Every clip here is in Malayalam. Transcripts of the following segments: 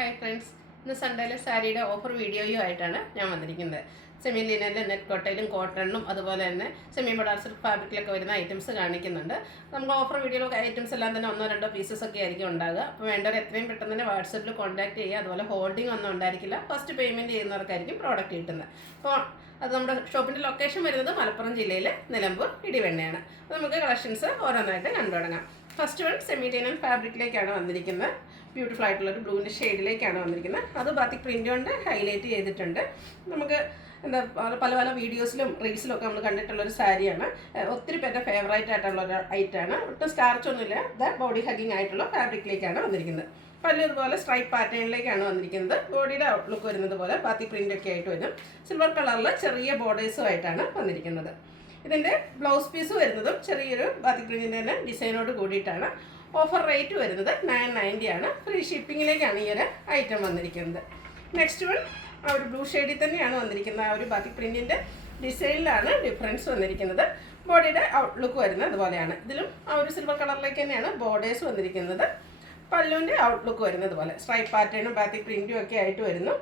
ഹായ് ഫ്രണ്ട്സ്, ഇന്ന് സൺഡേയിലെ സാരിയുടെ ഓഫർ വീഡിയോയുമായിട്ടാണ് ഞാൻ വന്നിരിക്കുന്നത്. സെമി ലിനനിലും നെറ്റ് കോട്ടയിലും കോട്ടണിലും അതുപോലെ തന്നെ സെമി ബഡാർ ഫാബ്രിക്കിലൊക്കെ വരുന്ന ഐറ്റംസ് കാണിക്കുന്നുണ്ട്. നമുക്ക് ഓഫർ വീഡിയോയിലൊക്കെ ഐറ്റംസ് എല്ലാം തന്നെ 1-2 പീസസ് ഒക്കെ ആയിരിക്കും ഉണ്ടാകുക. അപ്പോൾ വേണ്ടവർ എത്രയും പെട്ടെന്ന് തന്നെ വാട്സപ്പിൽ കോൺടാക്ട് ചെയ്യുക. അതുപോലെ ഹോൾഡിംഗ് ഒന്നും ഉണ്ടായിരിക്കില്ല. ഫസ്റ്റ് പേയ്മെൻറ്റ് ചെയ്യുന്നവർക്കായിരിക്കും പ്രോഡക്റ്റ് കിട്ടുന്നത്. അപ്പോൾ അത് നമ്മുടെ ഷോപ്പിൻ്റെ ലൊക്കേഷൻ വരുന്നത് മലപ്പുറം ജില്ലയിലെ നിലമ്പൂർ ഇടിവെണ്ണയാണ്. അപ്പോൾ നമുക്ക് കളക്ഷൻസ് ഓരോന്നായിട്ട് കണ്ടു തുടങ്ങാം. ഫസ്റ്റ് വൺ സെമി ലിനൻ ഫാബ്രിക്കിലേക്കാണ് വന്നിരിക്കുന്നത്. ബ്യൂട്ടിഫുൾ ആയിട്ടുള്ളൊരു ബ്ലൂവിൻ്റെ ഷെയ്ഡിലേക്കാണ് വന്നിരിക്കുന്നത്. അത് ബാത്തിക് പ്രിൻ്റ് കൊണ്ട് ഹൈലൈറ്റ് ചെയ്തിട്ടുണ്ട്. നമുക്ക് എന്താ പല പല വീഡിയോസിലും റീൽസിലും ഒക്കെ നമ്മൾ കണ്ടിട്ടുള്ളൊരു സാരിയാണ്. ഒത്തിരി പേരുടെ ഫേവറേറ്റ് ആയിട്ടുള്ളൊരു ഐറ്റമാണ്. ഒട്ടും സ്റ്റാർച്ചൊന്നുമില്ല. ബോഡി ഹഗിങ് ആയിട്ടുള്ള ഫാബ്രിക്കിലേക്കാണ് വന്നിരിക്കുന്നത്. പല്ലു ഇതുപോലെ സ്ട്രൈപ്പ് പാറ്റേണിലേക്കാണ് വന്നിരിക്കുന്നത്. ബോഡിയുടെ ഔട്ട്ലുക്ക് വരുന്നത് പോലെ ബാത്തിക് പ്രിൻ്റ് ഒക്കെ ആയിട്ട് വരും. സിൽവർ കളറിൽ ചെറിയ ബോർഡേഴ്സും ആയിട്ടാണ് വന്നിരിക്കുന്നത്. ഇതിൻ്റെ ബ്ലൗസ് പീസ് വരുന്നതും ചെറിയൊരു ബാത്തിക് പ്രിൻറ്റിൻ്റെ തന്നെ ഡിസൈനോട് കൂടിയിട്ടാണ്. ഓഫർ റേറ്റ് വരുന്നത് 990 ആണ്. ഫ്രീ ഷിപ്പിങ്ങിലേക്കാണ് ഈ ഒരു ഐറ്റം വന്നിരിക്കുന്നത്. നെക്സ്റ്റ് വൺ ആ ഒരു ബ്ലൂ ഷെയ്ഡിൽ തന്നെയാണ് വന്നിരിക്കുന്നത്. ആ ഒരു ബാത്തിക് പ്രിൻറ്റിൻ്റെ ഡിസൈനിലാണ് ഡിഫറൻസ് വന്നിരിക്കുന്നത്. ബോഡിയുടെ ഔട്ട്ലുക്ക് വരുന്നത് അതുപോലെയാണ്. ഇതിലും ആ ഒരു സിൽവർ കളറിലേക്ക് തന്നെയാണ് ബോർഡേഴ്സ് വന്നിരിക്കുന്നത്. പല്ലുവിൻ്റെ ഔട്ട്ലുക്ക് വരുന്നത് പോലെ സ്ട്രൈപ്പ് പാറ്റേണും ബാത്തിക് പ്രിൻറ്റും ഒക്കെ ആയിട്ട് വരുന്നു.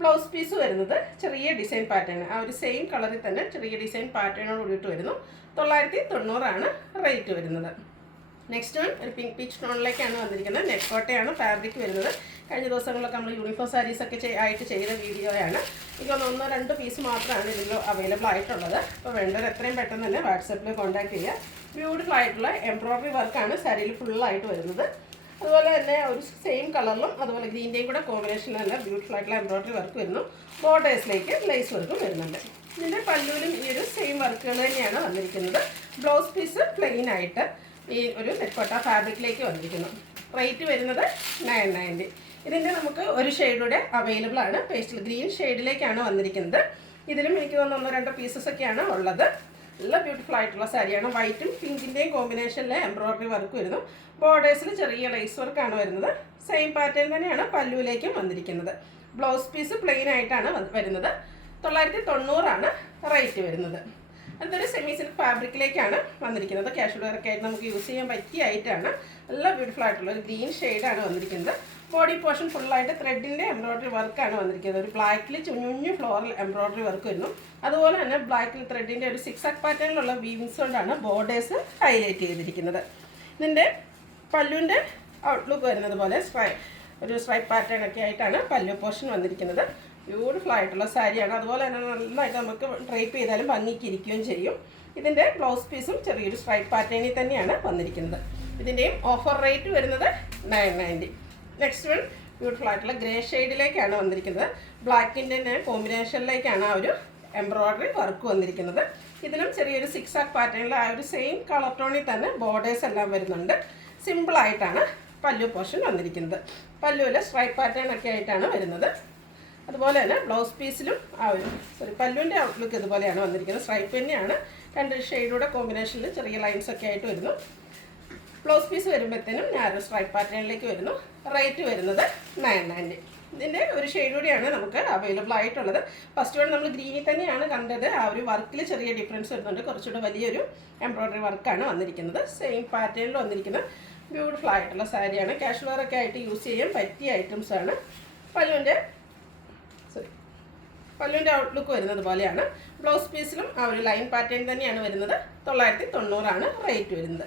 ബ്ലൗസ് പീസ് വരുന്നത് ചെറിയ ഡിസൈൻ പാറ്റേൺ, ആ ഒരു സെയിം കളറിൽ തന്നെ ചെറിയ ഡിസൈൻ പാറ്റേണോട് കൂടിയിട്ട് വരുന്നു. 990 ആണ് റേറ്റ് വരുന്നത്. നെക്സ്റ്റ് വൺ ഒരു പിങ്ക് പീച്ച് ടോണിലേക്കാണ് വന്നിരിക്കുന്നത്. നെറ്റ് കോട്ടയാണ് ഫാബ്രിക് വരുന്നത്. കഴിഞ്ഞ ദിവസങ്ങളിലൊക്കെ നമ്മൾ യൂണിഫോം സാരീസൊക്കെ ആയിട്ട് ചെയ്ത വീഡിയോയാണ്. എനിക്ക് 1-2 പീസ് മാത്രമാണ് ഇതിൽ അവൈലബിൾ ആയിട്ടുള്ളത്. അപ്പോൾ വേണ്ടവർ എത്രയും പെട്ടെന്ന് തന്നെ വാട്സപ്പിൽ കോൺടാക്ട് ചെയ്യുക. ബ്യൂട്ടിഫുൾ ആയിട്ടുള്ള എംബ്രോയ്ഡറി വർക്കാണ് സാരിയിൽ ഫുള്ളായിട്ട് വരുന്നത്. അതുപോലെ തന്നെ ഒരു സെയിം കളറിലും അതുപോലെ ഗ്രീൻ്റെയും കൂടെ കോമ്പിനേഷനിൽ തന്നെ ബ്യൂട്ടിഫുൾ ആയിട്ടുള്ള എംബ്രോയ്ഡറി വർക്ക് വരുന്നു. ബോർഡേഴ്സിലേക്ക് ലേസ് വർക്കും വരുന്നുണ്ട്. ഇതിൻ്റെ പല്ലുവിലും ഈ ഒരു സെയിം വർക്കുകൾ തന്നെയാണ് വന്നിരിക്കുന്നത്. ബ്ലൗസ് പീസ് പ്ലെയിൻ ആയിട്ട് ഈ ഒരു നെറ്റ്കോട്ട ഫാബ്രിക്കിലേക്ക് വന്നിരിക്കുന്നു. റേറ്റ് വരുന്നത് 990. ഇതിൻ്റെ നമുക്ക് ഒരു ഷെയ്ഡൂടെ അവൈലബിൾ ആണ്. പേസ്റ്റൽ ഗ്രീൻ ഷെയ്ഡിലേക്കാണ് വന്നിരിക്കുന്നത്. ഇതിലും എനിക്ക് തോന്നുന്നു 1-2 പീസസ് ഒക്കെയാണ് ഉള്ളത്. നല്ല ബ്യൂട്ടിഫുൾ ആയിട്ടുള്ള സാരിയാണ്. വൈറ്റും പിങ്കിൻ്റെയും കോമ്പിനേഷനിലെ എംബ്രോയ്ഡറി വർക്ക് വരുന്നു. ബോർഡേഴ്സിൽ ചെറിയ ലേസ് വർക്കാണ് വരുന്നത്. സെയിം പാറ്റേൺ തന്നെയാണ് പല്ലുവിലേക്കും വന്നിരിക്കുന്നത്. ബ്ലൗസ് പീസ് പ്ലെയിൻ ആയിട്ടാണ് വരുന്നത്. 990 ആണ് റേറ്റ് വരുന്നത്. അതൊരു സെമി സിൽക്ക് ഫാബ്രിക്കിലേക്കാണ് വന്നിരിക്കുന്നത്. കാഷ്വൽ വെയർ ഒക്കെ ആയിട്ട് നമുക്ക് യൂസ് ചെയ്യാൻ പറ്റിയ ഐറ്റമാണ്. നല്ല ബ്യൂട്ടിഫുൾ ആയിട്ടുള്ള ഒരു ഗ്രീൻ ഷെയ്ഡാണ് വന്നിരിക്കുന്നത്. ബോഡി പോർഷൻ ഫുള്ളായിട്ട് ത്രെഡിൻ്റെ എംബ്രോയ്ഡറി വർക്കാണ് വന്നിരിക്കുന്നത്. ഒരു ബ്ലാക്കിൽ കുഞ്ഞു ഫ്ലോറൽ എംബ്രോയ്ഡറി വർക്ക് വരുന്നു. അതുപോലെ തന്നെ ബ്ലാക്കിൽ ത്രെഡിൻ്റെ ഒരു സിക്സാക് പാറ്റേണിലുള്ള വീവിങ്സ് കൊണ്ടാണ് ബോർഡേഴ്സ് ഹൈലൈറ്റ് ചെയ്തിരിക്കുന്നത്. ഇതിൻ്റെ പല്ലുവിൻ്റെ ഔട്ട്ലുക്ക് വരുന്നത് പോലെ ഒരു സ്ട്രൈപ്പ് പാറ്റേൺ ഒക്കെ ആയിട്ടാണ് പല്ലു പോർഷൻ വന്നിരിക്കുന്നത്. ബ്യൂട്ടിഫുൾ ആയിട്ടുള്ള സാരിയാണ്. അതുപോലെ തന്നെ നന്നായിട്ട് നമുക്ക് ഡ്രൈപ്പ് ചെയ്താലും ഭംഗിക്കിരിക്കുകയും ചെയ്യും. ഇതിൻ്റെ ബ്ലൗസ് പീസും ചെറിയൊരു സ്ട്രൈപ്പ് പാറ്റേണിൽ തന്നെയാണ് വന്നിരിക്കുന്നത്. ഇതിൻ്റെയും ഓഫർ റേറ്റ് വരുന്നത് 990. നെക്സ്റ്റ് വൺ ബ്യൂട്ടിഫുൾ ആയിട്ടുള്ള ഗ്രേ ഷെയ്ഡിലേക്കാണ് വന്നിരിക്കുന്നത്. ബ്ലാക്കിൻ്റെ തന്നെ കോമ്പിനേഷനിലേക്കാണ് ആ ഒരു എംബ്രോയ്ഡറി വർക്ക് വന്നിരിക്കുന്നത്. ഇതിലും ചെറിയൊരു സിക്സാക് പാറ്റേണിൽ ആ ഒരു സെയിം കളർ ടോണിൽ തന്നെ ബോർഡേഴ്സ് എല്ലാം വരുന്നുണ്ട്. സിമ്പിളായിട്ടാണ് പല്ലു പോർഷൻ വന്നിരിക്കുന്നത്. പല്ലുവിൽ സ്ട്രൈപ്പ് പാറ്റേൺ ഒക്കെ ആയിട്ടാണ് വരുന്നത്. അതുപോലെ തന്നെ ബ്ലൗസ് പീസിലും പല്ലുവിൻ്റെ ഔട്ട്ലുക്ക് ഇതുപോലെയാണ് വന്നിരിക്കുന്നത്. സ്ട്രൈപ്പ് തന്നെയാണ്. 2 ഷെയ്ഡൂടെ കോമ്പിനേഷനിൽ ചെറിയ ലൈൻസ് ഒക്കെ ആയിട്ട് വരുന്നു. ബ്ലൗസ് പീസ് വരുമ്പോഴത്തേനും ഞാനൊരു സ്ട്രൈപ്പ് പാറ്റേണിലേക്ക് വരുന്നു. റേറ്റ് വരുന്നത് 990. ഇതിൻ്റെ ഒരു ഷെയ്ഡ് കൂടിയാണ് നമുക്ക് അവൈലബിൾ ആയിട്ടുള്ളത്. ഫസ്റ്റ് വൺ നമ്മൾ ഗ്രീനിൽ തന്നെയാണ് കണ്ടത്. ആ ഒരു വർക്കിൽ ചെറിയ ഡിഫറൻസ് വരുന്നുണ്ട്. കുറച്ചുകൂടെ വലിയൊരു എംബ്രോയ്ഡറി വർക്കാണ് വന്നിരിക്കുന്നത്. സെയിം പാറ്റേണിൽ വന്നിരിക്കുന്ന ബ്യൂട്ടിഫുൾ ആയിട്ടുള്ള സാരിയാണ്. കാഷ്വൽ വെയർ ഒക്കെ ആയിട്ട് യൂസ് ചെയ്യാൻ പറ്റിയ ഐറ്റംസാണ്. പല്ലുവിൻ്റെ ഔട്ട്ലുക്ക് വരുന്നത് പോലെയാണ്. ബ്ലൗസ് പീസിലും ആ ഒരു ലൈൻ പാറ്റേൺ തന്നെയാണ് വരുന്നത്. 990 ആണ് റേറ്റ് വരുന്നത്.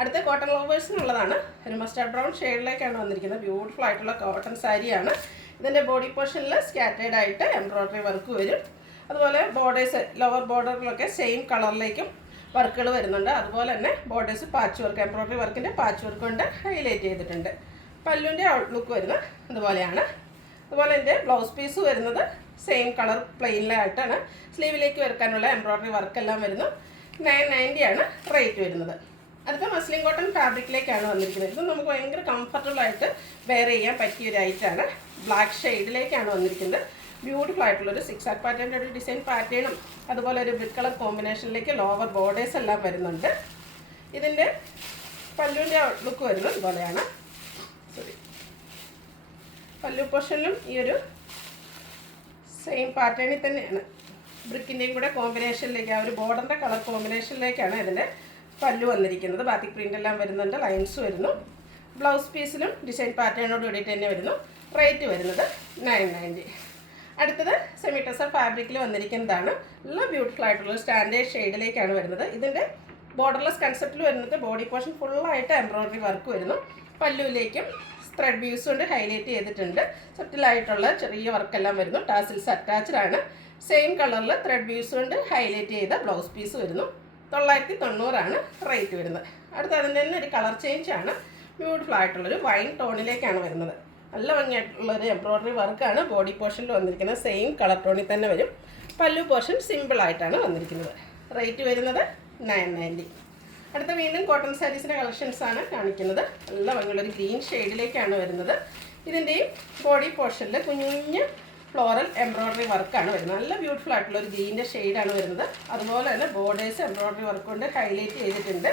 അടുത്ത കോട്ടൺ ലവേഴ്സിനുള്ളതാണ്. ഒരു മസ്റ്റാർഡ് ബ്രൗൺ ഷെയ്ഡിലേക്കാണ് വന്നിരിക്കുന്നത്. ബ്യൂട്ടിഫുൾ ആയിട്ടുള്ള കോട്ടൺ സാരിയാണ്. ഇതിൻ്റെ ബോഡി പോർഷനിൽ സ്കാറ്റേഡ് ആയിട്ട് എംബ്രോയ്ഡറി വർക്ക് വരും. അതുപോലെ ബോർഡേഴ്സ് ലോവർ ബോർഡറിലൊക്കെ സെയിം കളറിലേക്കും വർക്കുകൾ വരുന്നുണ്ട്. അതുപോലെ തന്നെ ബോർഡേഴ്സ് പാച്ച് വർക്ക്, എംബ്രോയ്ഡറി വർക്കിൻ്റെ പാച്ച് വർക്ക് കൊണ്ട് ഹൈലൈറ്റ് ചെയ്തിട്ടുണ്ട്. പല്ലുവിൻ്റെ ഔട്ട്ലുക്ക് വരുന്നത് അതുപോലെയാണ്. അതുപോലെ എൻ്റെ ബ്ലൗസ് പീസ് വരുന്നത് സെയിം കളർ പ്ലെയിനിലായിട്ടാണ്. സ്ലീവിലേക്ക് വെക്കാനുള്ള എംബ്രോയ്ഡറി വർക്കെല്ലാം വരുന്നു. 990 ആണ് റേറ്റ് വരുന്നത്. അടുത്ത മസ്ലിൻ കോട്ടൺ ഫാബ്രിക്കിലേക്കാണ് വന്നിരിക്കുന്നത്. ഇത് നമുക്ക് ഭയങ്കര കംഫർട്ടബിൾ ആയിട്ട് വെയർ ചെയ്യാൻ പറ്റിയൊരു ഐറ്റമാണ്. ബ്ലാക്ക് ഷെയ്ഡിലേക്കാണ് വന്നിരിക്കുന്നത്. ബ്യൂട്ടിഫുൾ ആയിട്ടുള്ളൊരു സിക്സാക് പാറ്റേണിൻ്റെ ഒരു ഡിസൈൻ പാറ്റേണും അതുപോലെ ഒരു ബ്രിക്ക് കളർ കോമ്പിനേഷനിലേക്ക് ലോവർ ബോർഡേഴ്സ് എല്ലാം വരുന്നുണ്ട്. ഇതിൻ്റെ പല്ലുവിൻ്റെ ഔട്ട്ലുക്ക് വരുന്നത് ഇതുപോലെയാണ്. പല്ലു പോർഷനിലും ഈ ഒരു സെയിം പാറ്റേണിൽ തന്നെയാണ്. ബ്രിക്കിൻ്റെയും കൂടെ കോമ്പിനേഷനിലേക്ക് ആ ഒരു ബോർഡറിൻ്റെ കളർ കോമ്പിനേഷനിലേക്കാണ് ഇതിൻ്റെ പല്ലു വന്നിരിക്കുന്നത്. ബാത്തിക് പ്രിൻ്റ് എല്ലാം വരുന്നുണ്ട്. ലൈൻസ് വരുന്നു. ബ്ലൗസ് പീസിലും ഡിസൈൻ പാറ്റേണോട് കൂടിയിട്ട് തന്നെ വരുന്നു. റേറ്റ് വരുന്നത് 990. അടുത്തത് സെമി ടെസർ ഫാബ്രിക്കിൽ വന്നിരിക്കുന്നതാണ്. നല്ല ബ്യൂട്ടിഫുൾ ആയിട്ടുള്ള സ്റ്റാൻഡേർഡ് ഷെയ്ഡിലേക്കാണ് വരുന്നത്. ഇതിൻ്റെ ബോർഡർലെസ് കൺസെപ്റ്റിൽ വരുന്നത് ബോഡി പോർഷൻ ഫുള്ളായിട്ട് എംബ്രോയ്ഡറി വർക്ക് വരുന്നു. പല്ലുവിലേക്കും ത്രെഡ് വ്യൂസ് കൊണ്ട് ഹൈലൈറ്റ് ചെയ്തിട്ടുണ്ട്. സട്ടിലായിട്ടുള്ള ചെറിയ വർക്കെല്ലാം വരുന്നു. ടാസിൽസ് അറ്റാച്ച്ഡ് ആണ്. സെയിം കളറിൽ ത്രെഡ് വ്യൂസ് കൊണ്ട് ഹൈലൈറ്റ് ചെയ്ത ബ്ലൗസ് പീസ് വരുന്നു. 990 റേറ്റ് വരുന്നത്. അടുത്ത അതിൻ്റെ തന്നെ ഒരു കളർ ചേഞ്ച് ആണ്. ബ്യൂട്ടിഫുൾ ആയിട്ടുള്ളൊരു വൈൻ ടോണിലേക്കാണ് വരുന്നത്. നല്ല ഭംഗിയായിട്ടുള്ളൊരു എംബ്രോയ്ഡറി വർക്കാണ് ബോഡി പോർഷനിൽ വന്നിരിക്കുന്നത്. സെയിം കളർ ടോണിൽ തന്നെ വരും. പല്ലു പോർഷൻ സിമ്പിളായിട്ടാണ് വന്നിരിക്കുന്നത്. റേറ്റ് വരുന്നത് 990. അടുത്ത വീണ്ടും കോട്ടൺ സാരീസിൻ്റെ കളക്ഷൻസാണ് കാണിക്കുന്നത്. നല്ല ഭംഗിയുള്ളൊരു ഗ്രീൻ ഷെയ്ഡിലേക്കാണ് വരുന്നത്. ഇതിൻ്റെയും ബോഡി പോർഷനിൽ കുഞ്ഞു കുഞ്ഞ് ഫ്ലോറൽ എംബ്രോയ്ഡറി വർക്കാണ് വരുന്നത്. നല്ല ബ്യൂട്ടിഫുൾ ആയിട്ടുള്ള ഒരു ഗ്രീൻ്റെ ഷെയ്ഡാണ് വരുന്നത്. അതുപോലെ തന്നെ ബോർഡേഴ്സ് എംബ്രോയ്ഡറി വർക്ക് കൊണ്ട് ഹൈലൈറ്റ് ചെയ്തിട്ടുണ്ട്.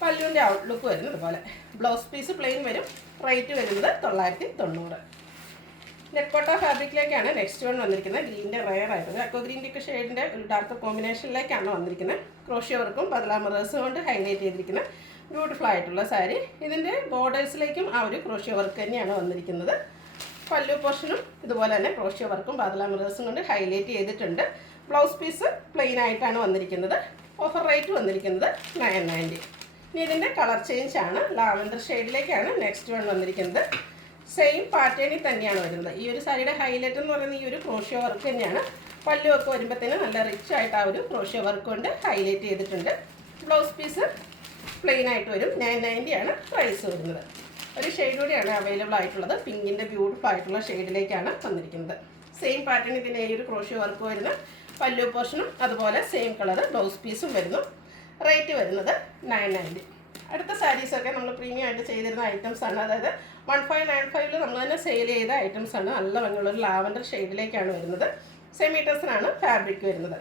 പല്ലുവിൻ്റെ ഔട്ട്ലുക്ക് വരുന്നത് അതുപോലെ. ബ്ലൗസ് പീസ് പ്ലെയിൻ വരും. റേറ്റ് വരുന്നത് 990. നെറ്റ്കോട്ട ഫാബ്രിക്കിലേക്കാണ് നെക്സ്റ്റ് വൺ വന്നിരിക്കുന്നത്. ഗ്രീൻ്റെ റയർ ആയിട്ട് അക്കോ ഗ്രീൻ്റെ ഷെയ്ഡിൻ്റെ ഒരു ഡാർക്ക് കോമ്പിനേഷനിലേക്കാണ് വന്നിരിക്കുന്നത്. ക്രോഷ്യ വർക്കും ബദല മിറേഴ്സും കൊണ്ട് ഹൈലൈറ്റ് ചെയ്തിരിക്കുന്ന ബ്യൂട്ടിഫുൾ ആയിട്ടുള്ള സാരി. ഇതിൻ്റെ ബോർഡേഴ്സിലേക്കും ആ ഒരു ക്രോഷ്യ വർക്ക് തന്നെയാണ് വന്നിരിക്കുന്നത്. പല്ലു പോർഷനും ഇതുപോലെ തന്നെ ക്രോഷ്യ വർക്കും ബദല മിറേഴ്സും കൊണ്ട് ഹൈലൈറ്റ് ചെയ്തിട്ടുണ്ട്. ബ്ലൗസ് പീസ് പ്ലെയിൻ ആയിട്ടാണ് വന്നിരിക്കുന്നത്. ഓഫർ റേറ്റ് വന്നിരിക്കുന്നത് 990. ഇനി ഇതിൻ്റെ കളർ ചേഞ്ച് ആണ്. ലാവൻഡർ ഷെയ്ഡിലേക്കാണ് നെക്സ്റ്റ് വൺ വന്നിരിക്കുന്നത്. സെയിം പാറ്റേണിൽ തന്നെയാണ് വരുന്നത്. ഈ ഒരു സാരിയുടെ ഹൈലൈറ്റ് എന്ന് പറയുന്നത് ഈ ഒരു ക്രോഷ്യ വർക്ക് തന്നെയാണ്. പല്ലുമൊക്കെ വരുമ്പോഴത്തേന് നല്ല റിച്ച് ആയിട്ട് ആ ഒരു ക്രോഷ്യ വർക്ക് കൊണ്ട് ഹൈലൈറ്റ് ചെയ്തിട്ടുണ്ട്. ബ്ലൗസ് പീസ് പ്ലെയിൻ ആയിട്ട് വരും. 990 പ്രൈസ് വരുന്നത്. ഒരു ഷെയ്ഡ് കൂടിയാണ് അവൈലബിൾ ആയിട്ടുള്ളത്. പിങ്കിൻ്റെ ബ്യൂട്ടിഫുൾ ആയിട്ടുള്ള ഷെയ്ഡിലേക്കാണ് വന്നിരിക്കുന്നത്. സെയിം പാറ്റേൺ ഇതിൻ്റെ ഈ ഒരു ക്രോഷ്യ വർക്ക് വരുന്ന പല്ലു പോർഷനും അതുപോലെ സെയിം കളർ ബ്ലൗസ് പീസും വരുന്നു. റേറ്റ് വരുന്നത് 990. അടുത്ത സാരീസൊക്കെ നമ്മൾ പ്രീമിയം ആയിട്ട് ചെയ്തിരുന്ന ഐറ്റംസ് ആണ്. അതായത് 1595 നമ്മൾ തന്നെ സെയിൽ ചെയ്ത ഐറ്റംസ് ആണ്. നല്ല ഭംഗിയുള്ളൊരു ലാവൻഡർ ഷെയ്ഡിലേക്കാണ് വരുന്നത്. സെമി ടെസറാണ് ഫാബ്രിക് വരുന്നത്.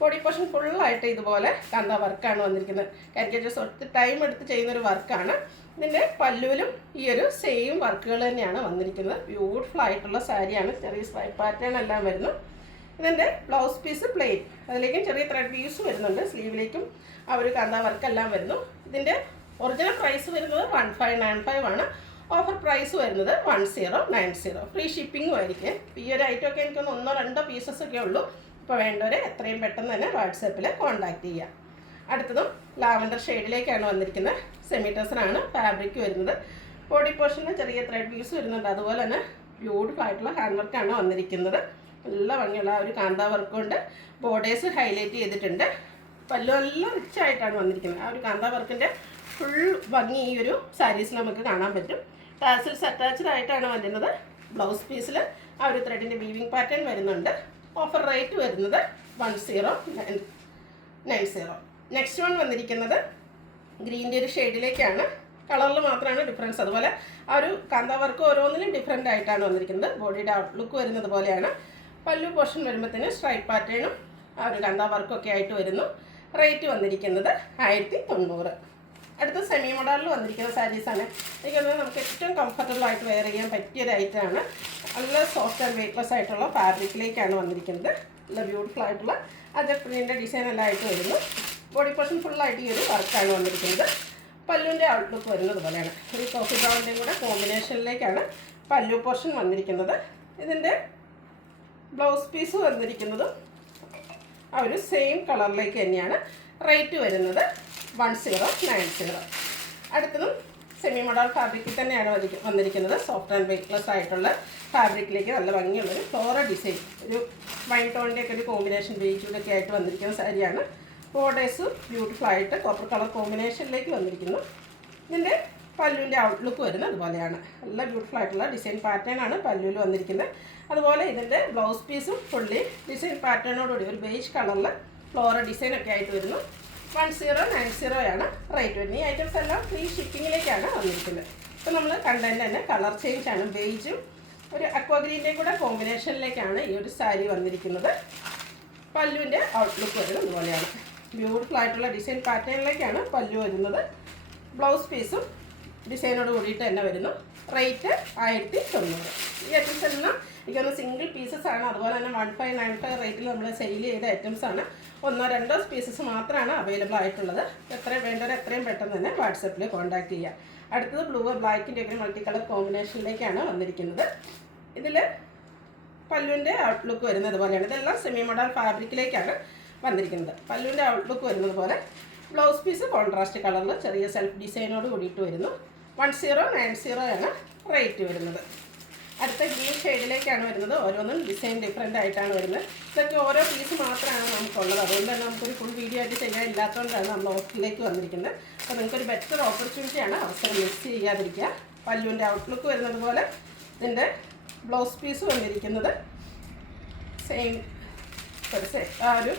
ബോഡി പോർഷൻ ഫുള്ളായിട്ട് ഇതുപോലെ കണ്ട വർക്കാണ് വന്നിരിക്കുന്നത്. കാരിക്കേച്ചേഴ്സ് ഒത്തിരി ടൈം എടുത്ത് ചെയ്യുന്നൊരു വർക്കാണ്. ഇതിൻ്റെ പല്ലുവിലും ഈ ഒരു സെയിം വർക്കുകൾ തന്നെയാണ് വന്നിരിക്കുന്നത്. ബ്യൂട്ടിഫുൾ ആയിട്ടുള്ള സാരിയാണ്. ചെറിയ സ്ട്രൈപ്പ് പാറ്റേൺ എല്ലാം വരുന്നു. ഇതിൻ്റെ ബ്ലൗസ് പീസ് പ്ലെയിൻ, അതിലേക്കും ചെറിയ ത്രെഡ് വ്യൂസ് വരുന്നുണ്ട്. സ്ലീവിലേക്കും ആ ഒരു കണ്ട വർക്കെല്ലാം വരുന്നു. ഇതിൻ്റെ ഒറിജിനൽ പ്രൈസ് വരുന്നത് 1595 ഓഫർ പ്രൈസ് വരുന്നത് 1090. ഫ്രീ ഷിപ്പിങ്ങും ആയിരിക്കും. ഈ ഒരു ഐറ്റം ഒക്കെ എനിക്കൊന്ന് 1-2 പീസസൊക്കെ ഉള്ളൂ. ഇപ്പോൾ വേണ്ടവരെ എത്രയും പെട്ടെന്ന് തന്നെ വാട്സാപ്പിൽ കോൺടാക്റ്റ് ചെയ്യാം. അടുത്തതും ലാവൻഡർ ഷെയ്ഡിലേക്കാണ് വന്നിരിക്കുന്നത്. സെമി ടെസറാണ് ഫാബ്രിക് വരുന്നത്. ബോഡി പോർഷന് ചെറിയ ത്രെഡ് വ്യൂസ് വരുന്നുണ്ട്. അതുപോലെ തന്നെ ബ്യൂട്ടിഫുൾ ആയിട്ടുള്ള ഹാൻഡ് വർക്കാണ് വന്നിരിക്കുന്നത്. നല്ല ഭംഗിയുള്ള ഒരു കാന്ത വർക്ക് കൊണ്ട് ബോർഡേഴ്സ് ഹൈലൈറ്റ് ചെയ്തിട്ടുണ്ട്. പല്ലു എല്ലാം റിച്ച് ആയിട്ടാണ് വന്നിരിക്കുന്നത്. ആ ഒരു കാന്ത വർക്കിൻ്റെ ഫുൾ ഭംഗി ഈ ഒരു സാരീസിൽ നമുക്ക് കാണാൻ പറ്റും. ടാസിൽസ് അറ്റാച്ച്ഡ് ആയിട്ടാണ് വരുന്നത്. ബ്ലൗസ് പീസിൽ ആ ഒരു ത്രെഡിൻ്റെ വീവിങ് പാറ്റേൺ വരുന്നുണ്ട്. ഓഫർ റേറ്റ് വരുന്നത് 1090. നെക്സ്റ്റ് വൺ വന്നിരിക്കുന്നത് ഗ്രീൻ്റെ ഒരു ഷെയ്ഡിലേക്കാണ്. കളറിൽ മാത്രമാണ് ഡിഫറൻസ്. അതുപോലെ ആ ഒരു കാന്ത വർക്ക് ഓരോന്നിലും ഡിഫറെൻ്റ് ആയിട്ടാണ് വന്നിരിക്കുന്നത്. ബോഡിയുടെ ഔട്ട്ലുക്ക് വരുന്നത് പോലെയാണ്. പല്ലു പോർഷൻ വരുമ്പോഴത്തേന് സ്ട്രൈപ്പ് പാറ്റേണും ആ ഒരു കാന്ത വർക്കൊക്കെ ആയിട്ട് വരുന്നു. റേറ്റ് വന്നിരിക്കുന്നത് 1090. അടുത്ത സെമി മോഡലിൽ വന്നിരിക്കുന്ന സാരീസാണ്. എനിക്കത് നമുക്ക് ഏറ്റവും കംഫർട്ടബിൾ ആയിട്ട് വെയർ ചെയ്യാൻ പറ്റിയൊരു ഐറ്റമാണ്. നല്ല സോഫ്റ്റ് ആൻഡ് വെയ്റ്റ്ലെസ് ആയിട്ടുള്ള ഫാബ്രിക്കിലേക്കാണ് വന്നിരിക്കുന്നത്. നല്ല ബ്യൂട്ടിഫുൾ ആയിട്ടുള്ള അജപ്രിൻ്റെ ഡിസൈൻ എല്ലാം ആയിട്ട് വരുന്നു. ബോഡി പോർഷൻ ഫുള്ളായിട്ട് ഈ ഒരു വർക്കാണ് വന്നിരിക്കുന്നത്. പല്ലുവിൻ്റെ ഔട്ട്ലുക്ക് വരുന്നത് പോലെയാണ്. ഒരു കോഫി ബ്രൗണിൻ്റെയും കൂടെ കോമ്പിനേഷനിലേക്കാണ് പല്ലു പോർഷൻ വന്നിരിക്കുന്നത്. ഇതിൻ്റെ ബ്ലൗസ് പീസ് വന്നിരിക്കുന്നതും ആ ഒരു സെയിം കളറിലേക്ക് തന്നെയാണ്. റേറ്റ് വരുന്നത് 1090. അടുത്തതും സെമി മോഡൽ ഫാബ്രിക്കിൽ തന്നെയാണ് വന്നിരിക്കുന്നത്. സോഫ്റ്റ് ആൻഡ് വെയ്റ്റ്ലെസ് ആയിട്ടുള്ള ഫാബ്രിക്കിലേക്ക് നല്ല ഭംഗിയുള്ളൊരു ഫ്ലോറൽ ഡിസൈൻ, ഒരു വൈൻ ടോണിൻ്റെയൊക്കെ ഒരു കോമ്പിനേഷൻ ബേജൂടൊക്കെ ആയിട്ട് വന്നിരിക്കുന്ന സാരിയാണ്. ബോർഡേഴ്സ് ബ്യൂട്ടിഫുൾ ആയിട്ട് കോപ്പർ കളർ കോമ്പിനേഷനിലേക്ക് വന്നിരിക്കുന്നു. ഇതിൻ്റെ പല്ലുവിൻ്റെ ഔട്ട്ലുക്ക് വരുന്നത് അതുപോലെയാണ്. നല്ല ബ്യൂട്ടിഫുൾ ആയിട്ടുള്ള ഡിസൈൻ പാറ്റേൺ ആണ് പല്ലുവിൽ വന്നിരിക്കുന്നത്. അതുപോലെ ഇതിൻ്റെ ബ്ലൗസ് പീസും ഫുള്ളി ഡിസൈൻ പാറ്റേണോടുകൂടി ഒരു ബേജ് കളറിൽ ഫ്ലോറൽ ഡിസൈനൊക്കെ ആയിട്ട് വരുന്നു. 1090 റേറ്റ് വരുന്നത്. ഈ ഐറ്റംസ് എല്ലാം ഫ്രീ ഷിപ്പിങ്ങിലേക്കാണ് വന്നിരിക്കുന്നത്. ഇപ്പോൾ നമ്മൾ കണ്ടതിൻ്റെ തന്നെ കളർ ചേഞ്ച് ആണ്. ബേജും ഒരു അക്വാ ഗ്രീൻ്റെയും കൂടെ കോമ്പിനേഷനിലേക്കാണ് ഈ ഒരു സാരി വന്നിരിക്കുന്നത്. പല്ലുവിൻ്റെ ഔട്ട്ലുക്ക് വരുന്നത് അതുപോലെയാണ്. ബ്യൂട്ടിഫുൾ ആയിട്ടുള്ള ഡിസൈൻ പാറ്റേണിലേക്കാണ് പല്ലു വരുന്നത്. ബ്ലൗസ് പീസും ഡിസൈനോട് കൂടിയിട്ട് തന്നെ വരുന്നു. റേറ്റ് 1090. ഈ ഐറ്റംസ് എല്ലാം എനിക്കൊന്ന് സിംഗിൾ പീസസ് ആണ്. അതുപോലെ തന്നെ 1595 റേറ്റിൽ നമ്മൾ സെയിൽ ചെയ്ത ഐറ്റംസ് ആണ്. 1-2 പീസസ് മാത്രമാണ് അവൈലബിൾ ആയിട്ടുള്ളത്. വേണ്ടവർ എത്രയും പെട്ടെന്ന് തന്നെ വാട്സപ്പിൽ കോൺടാക്റ്റ് ചെയ്യുക. അടുത്തത് ബ്ലൂ ബ്ലാക്കിൻ്റെ ഒക്കെ മൾട്ടി കളർ കോമ്പിനേഷനിലേക്കാണ് വന്നിരിക്കുന്നത്. ഇതിൽ പല്ലുവിൻ്റെ ഔട്ട്ലുക്ക് വരുന്നത് പോലെയാണ്. ഇതെല്ലാം സെമി മോഡൽ ഫാബ്രിക്കിലേക്കാണ് വന്നിരിക്കുന്നത്. പല്ലുവിൻ്റെ ഔട്ട്ലുക്ക് വരുന്നത് പോലെ ബ്ലൗസ് പീസ് കോൺട്രാസ്റ്റ് കളറിൽ ചെറിയ സെൽഫ് ഡിസൈനോട് കൂടിയിട്ട് വരുന്നു. 1090 ആണ് റേറ്റ് വരുന്നത്. അടുത്ത ഗ്രീൻ ഷെയ്ഡിലേക്കാണ് വരുന്നത്. ഓരോന്നും ഡിസൈൻ ഡിഫറെൻ്റ് ആയിട്ടാണ് വരുന്നത്. ഇതൊക്കെ ഓരോ പീസ് മാത്രമാണ് നമുക്കുള്ളത്. അതുകൊണ്ട് തന്നെ നമുക്കൊരു ഫുൾ വീഡിയോ ആയിട്ട് ചെയ്യാൻ ഇല്ലാത്തതുകൊണ്ടാണ് നമ്മൾ ഓഫറിലേക്ക് വന്നിരിക്കുന്നത്. അപ്പോൾ നിങ്ങൾക്കൊരു ബെറ്റർ ഓപ്പർച്യൂണിറ്റിയാണ്, അവസരം മിസ് ചെയ്യാതിരിക്കുക. പല്ലുവിൻ്റെ ഔട്ട്ലുക്ക് വരുന്നത് പോലെ ഇതിൻ്റെ ബ്ലൗസ് പീസ് വന്നിരിക്കുന്നത് സെയിം ആ ഒരു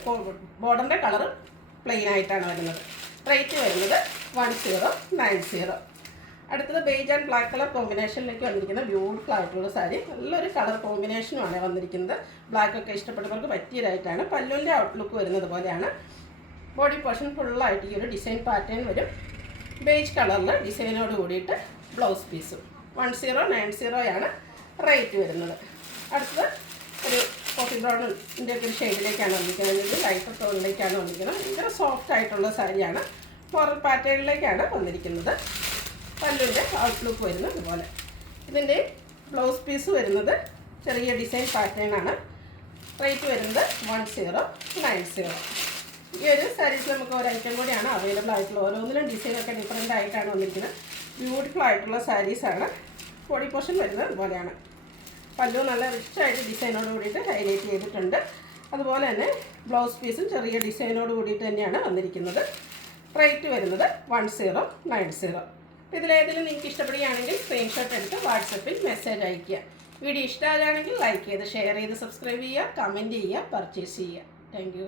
ബോർഡറിൻ്റെ കളറ് പ്ലെയിൻ ആയിട്ടാണ് വരുന്നത്. റേറ്റ് വരുന്നത് 1090. അടുത്തത് ബേജ് ആൻഡ് ബ്ലാക്ക് കളർ കോമ്പിനേഷനിലേക്ക് വന്നിരിക്കുന്ന ബ്യൂട്ടിഫുൾ ആയിട്ടുള്ള സാരി. നല്ലൊരു കളർ കോമ്പിനേഷനുമാണ് വന്നിരിക്കുന്നത്. ബ്ലാക്ക് ഒക്കെ ഇഷ്ടപ്പെട്ടവർക്ക് പറ്റിയതായിട്ടാണ്. പല്ലുവിൻ്റെ ഔട്ട്ലുക്ക് വരുന്നത് പോലെയാണ്. ബോഡി പോർഷൻ ഫുള്ളായിട്ട് ഈ ഒരു ഡിസൈൻ പാറ്റേൺ വരും. ബേജ് കളറിൽ ഡിസൈനോട് കൂടിയിട്ട് ബ്ലൗസ് പീസും 1090 ആണ് റേറ്റ് വരുന്നത്. അടുത്തത് ഒരു കോഫി ബ്രൗണിൻ്റെ ഒക്കെ ഒരു ഷെയ്ഡിലേക്കാണ് വന്നിരിക്കുന്നത്. ഇത് ലൈറ്റർ ടോണിലേക്കാണ് വന്നിരിക്കുന്നത്. ഭയങ്കര സോഫ്റ്റ് ആയിട്ടുള്ള സാരിയാണ്. ഫ്ലോറൽ പാറ്റേണിലേക്കാണ് വന്നിരിക്കുന്നത്. പല്ലുവിൻ്റെ ഔട്ട്ലുക്ക് വരുന്നത് ഇതുപോലെ. ഇതിൻ്റെ ബ്ലൗസ് പീസ് വരുന്നത് ചെറിയ ഡിസൈൻ പാറ്റേണാണ്. റേറ്റ് വരുന്നത് 1090. ഈ ഒരു സാരീസ് നമുക്ക് ഒരു ഐറ്റം കൂടിയാണ് അവൈലബിൾ ആയിട്ടുള്ള. ഓരോന്നിലും ഡിസൈനൊക്കെ ഡിഫറെൻ്റ് ആയിട്ടാണ് വന്നിരിക്കുന്നത്. ബ്യൂട്ടിഫുൾ ആയിട്ടുള്ള സാരീസാണ്. ബോഡി പോർഷൻ വരുന്നത് ഇതുപോലെയാണ്. പല്ലു നല്ല റിച്ചായിട്ട് ഡിസൈനോട് കൂടിയിട്ട് ഹൈലൈറ്റ് ചെയ്തിട്ടുണ്ട്. അതുപോലെ തന്നെ ബ്ലൗസ് പീസും ചെറിയ ഡിസൈനോട് കൂടിയിട്ട് തന്നെയാണ് വന്നിരിക്കുന്നത്. റേറ്റ് വരുന്നത് 1090. ഇതിലേതെങ്കിലും നിങ്ങൾക്ക് ഇഷ്ടപ്പെടുകയാണെങ്കിൽ സ്ക്രീൻഷോട്ട് എടുത്ത് വാട്സപ്പിൽ മെസ്സേജ് അയയ്ക്കുക. വീഡിയോ ഇഷ്ടമാകുകയാണെങ്കിൽ ലൈക്ക് ചെയ്ത് ഷെയർ ചെയ്ത് സബ്സ്ക്രൈബ് ചെയ്യുക, കമൻറ്റ് ചെയ്യുക, പർച്ചേസ് ചെയ്യുക. Thank you.